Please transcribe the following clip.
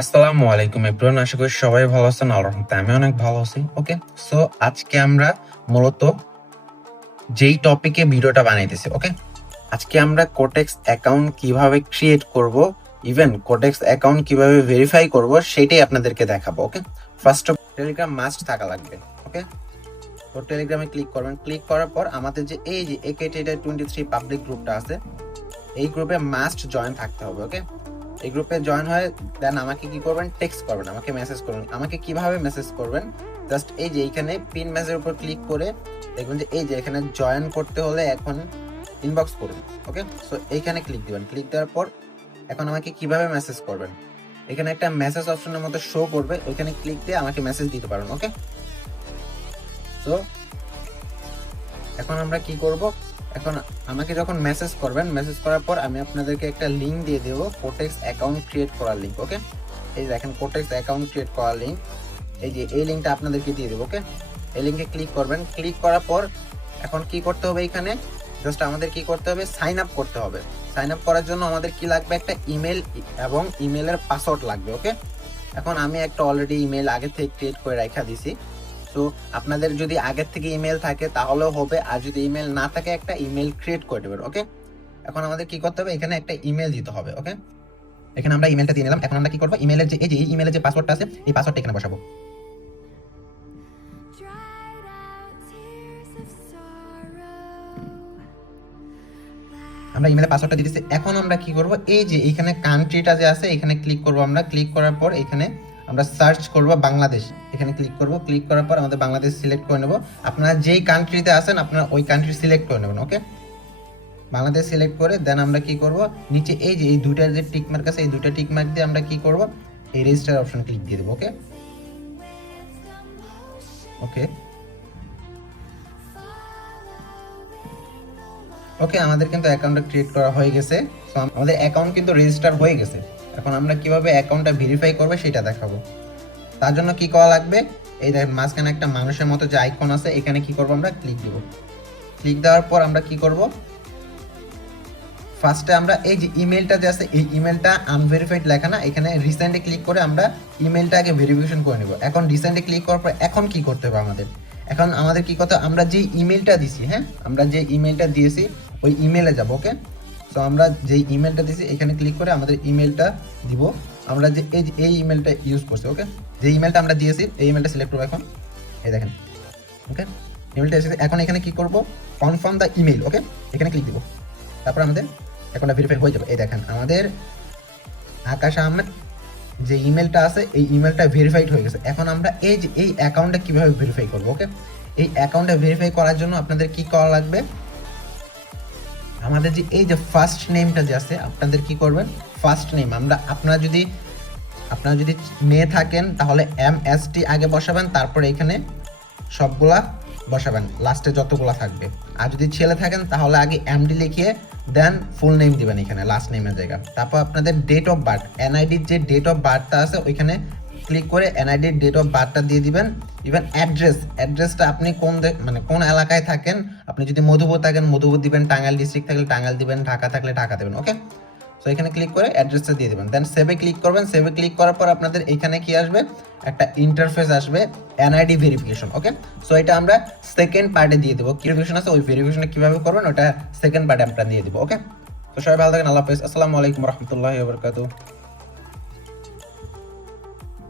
আসসালামু আলাইকুম এভরিওয়ান, আশা করি সবাই ভালো আছেন। আল্লাহর রহমতে আমি অনেক ভালো আছি। ওকে, সো আজকে আমরা মূলত যেই টপিকে ভিডিওটা বানাইতেছি, ওকে, আজকে আমরা কোটেক্স অ্যাকাউন্ট কিভাবে ক্রিয়েট করব, ইভেন কোটেক্স অ্যাকাউন্ট কিভাবে ভেরিফাই করব সেটাই আপনাদেরকে দেখাবো। ওকে, ফার্স্ট অফ টেলিগ্রাম মাস্ট থাকা লাগবে। ওকে, তো টেলিগ্রামে ক্লিক করবেন। ক্লিক করার পর আমাদের যে এই যে AK23 পাবলিক গ্রুপটা আছে, এই গ্রুপে মাস্ট জয়েন থাকতে হবে। ওকে, এই গ্রুপে জয়েন হয়ে দেন আমাকে কি করবেন, টেক্সট করবেন, আমাকে মেসেজ করবেন। আমাকে কিভাবে মেসেজ করবেন, জাস্ট এই যে এইখানে পিন মেসেজের উপর ক্লিক করে দেখবেন যে এই যে এখানে জয়েন করতে হলে এখন ইনবক্স করুন। ওকে, সো এইখানে ক্লিক দিবেন। ক্লিক দেওয়ার পর এখন আমাকে কিভাবে মেসেজ করবেন, এখানে একটা মেসেজ অপশনের মতো শো করবে, ওইখানে ক্লিক দিয়ে আমাকে মেসেজ দিতে পারেন। ওকে, সো এখন আমরা কি করব, এখন আমাকে যখন মেসেজ করবেন, মেসেজ করার পর আমি আপনাদেরকে একটা লিংক দিয়ে দেবো, কোটেক্স অ্যাকাউন্ট ক্রিয়েট করার লিংক। ওকে, এই দেখেন কোটেক্স অ্যাকাউন্ট ক্রিয়েট করার লিংক, এই যে এই লিংকটা আপনাদেরকে দিয়ে দেবো। ওকে, এই লিংকে ক্লিক করবেন। ক্লিক করার পর এখন কি করতে হবে, এখানে জাস্ট আমাদের কি করতে হবে, সাইন আপ করতে হবে। সাইন আপ করার জন্য আমাদের কি লাগবে, একটা ইমেল এবং ইমেলের পাসওয়ার্ড লাগবে। ওকে, এখন আমি একটা অলরেডি ইমেল আগে থেকে ক্রিয়েট করে রাখা দিছি। তো আপনাদের যদি আগের থেকে ইমেল থাকে তাহলেও হবে, আর যদি ইমেল না থাকে একটা ইমেল ক্রিয়েট করে দেবেন। ওকে, এখন আমাদের কি করতে হবে, এখানে একটা ইমেল দিতে হবে। ওকে, এখানে আমরা ইমেলটা দিয়ে নিলাম। এখন আমরা কি করব, ইমেলের যে এই যে ইমেলের যে পাসওয়ার্ডটা আছে, এই পাসওয়ার্ডটা এখানে বসাবো। আমরা ইমেলের পাসওয়ার্ডটা দিয়ে দিচ্ছি। এখন আমরা কি করব, এই যে এইখানে কান্ট্রিটা যে আছে এখানে ক্লিক করব আমরা। ক্লিক করার পর এখানে আমরা সার্চ করব বাংলাদেশ, এখানে ক্লিক করব। ক্লিক করার পর আমাদের বাংলাদেশ সিলেক্ট করে নেব। আপনারা যেই কান্ট্রিতে আছেন আপনারা ওই কান্ট্রি সিলেক্ট করে নেবেন। ওকে, বাংলাদেশ সিলেক্ট করে দেন আমরা কি করব, নিচে এই যে এই দুইটার যে টিক মার্ক আছে, এই দুইটা টিক মার্ক দিয়ে আমরা কি করব, এই রেজিস্টার অপশন ক্লিক দিয়ে দেব। ওকে, ওকে, ওকে, আমাদের কিন্তু অ্যাকাউন্টটা ক্রিয়েট করা হয়ে গেছে। সো আমাদের অ্যাকাউন্ট কিন্তু রেজিস্টার হয়ে গেছে। এখন আমরা কিভাবে অ্যাকাউন্টটা ভেরিফাই করব সেটা দেখাবো। তার জন্য কি করা লাগবে, এই দেখেন মাঝখানে একটা মানুষের মতো যে আইকন আছে, এখানে কি করব, আমরা ক্লিক দেব। ক্লিক দেওয়ার পর আমরা কি করব, ফার্স্টে আমরা এই যে ইমেলটা যে আছে এই ইমেলটা আনভেরিফাইড লেখা না, এখানে রিসেন্টলি ক্লিক করে আমরা ইমেলটা আগে ভেরিফিকেশন করে নেব। এখন রিসেন্টলি ক্লিক করার পর এখন কি করতে হবে আমাদের, এখন আমাদের কি করতে, আমরা যে ইমেলটা দিছি, হ্যাঁ আমরা যে ইমেলটা দিয়েছি ওই ইমেলে যাব। ওকে, সো আমরা যেই ইমেলটা দিয়েছি এখানে ক্লিক করে আমাদের ইমেলটা দিব। আমরা যে এই ইমেলটা ইউজ করছি, ওকে, যে ইমেলটা আমরা দিয়েছি এই ইমেলটা সিলেক্ট করবো। এখন এই দেখেন, ওকে, ইমেলটা এসেছে। এখন এখানে কি করব, কনফার্ম দ্য ইমেল। ওকে, এখানে ক্লিক দিব। তারপর আমাদের অ্যাকাউন্টটা ভেরিফাই হয়ে যাবে। এই দেখেন আমাদের আকাশ আহমেদ যে ইমেলটা আছে এই ইমেলটা ভেরিফাইড হয়ে গেছে। এখন আমরা এই যে এই অ্যাকাউন্টটা কিভাবে ভেরিফাই করব। ওকে, এই অ্যাকাউন্টটা ভেরিফাই করার জন্য আপনাদের কি করা লাগবে, আমাদের যে এই যে ফার্স্ট নেমটা যে আছে আপনাদের কি করবেন, ফার্স্ট নেম আমরা আপনারা যদি মেয়ে থাকেন তাহলে MST আগে বসাবেন, তারপর এখানে সবগুলা বসাবেন, লাস্টে যতগুলা থাকবে। আর যদি ছেলে থাকেন তাহলে আগে MD লিখিয়ে দেন ফুল নেম দিবেন এখানে লাস্ট নেমের জায়গা। তারপর আপনাদের ডেট অফ বার্থ, NIDর যে ডেট অফ বার্থটা আছে ওইখানে ক্লিক করে NIDর ডেট অফ বার্থটা দিয়ে দিবেন। ইভেন অ্যাড্রেসটা আপনি মানে কোন এলাকায় থাকেন, আপনি যদি মধুপুর থাকেন মধুপুর দিবেন, টাঙ্গাইল ডিস্ট্রিক্ট থাকলে টাঙ্গাইল দিবেন, ঢাকা থাকলে ঢাকা দেবেন। ওকে, সো এখানে ক্লিক করে অ্যাড্রেসটা দিয়ে দেবেন, দেন সেভে ক্লিক করবেন। সেভে ক্লিক করার পর আপনাদের এখানে কি আসবে, একটা ইন্টারফেস আসবে NID ভেরিফিকেশন। ওকে, সো এটা আমরা সেকেন্ড পার্টে দিয়ে দেবো, কি ভেরিফিকেশন আছে ওই ভেরিফিকেশনটা কিভাবে করবেন ওটা সেকেন্ড পার্টে আমরা দিয়ে দেবো। ওকে, তো সবাই ভালো থাকেন, আল্লাহ হাফেজ, আসসালামু আলাইকুম রহমতুল্লাহি ওয়া বারাকাতুহু।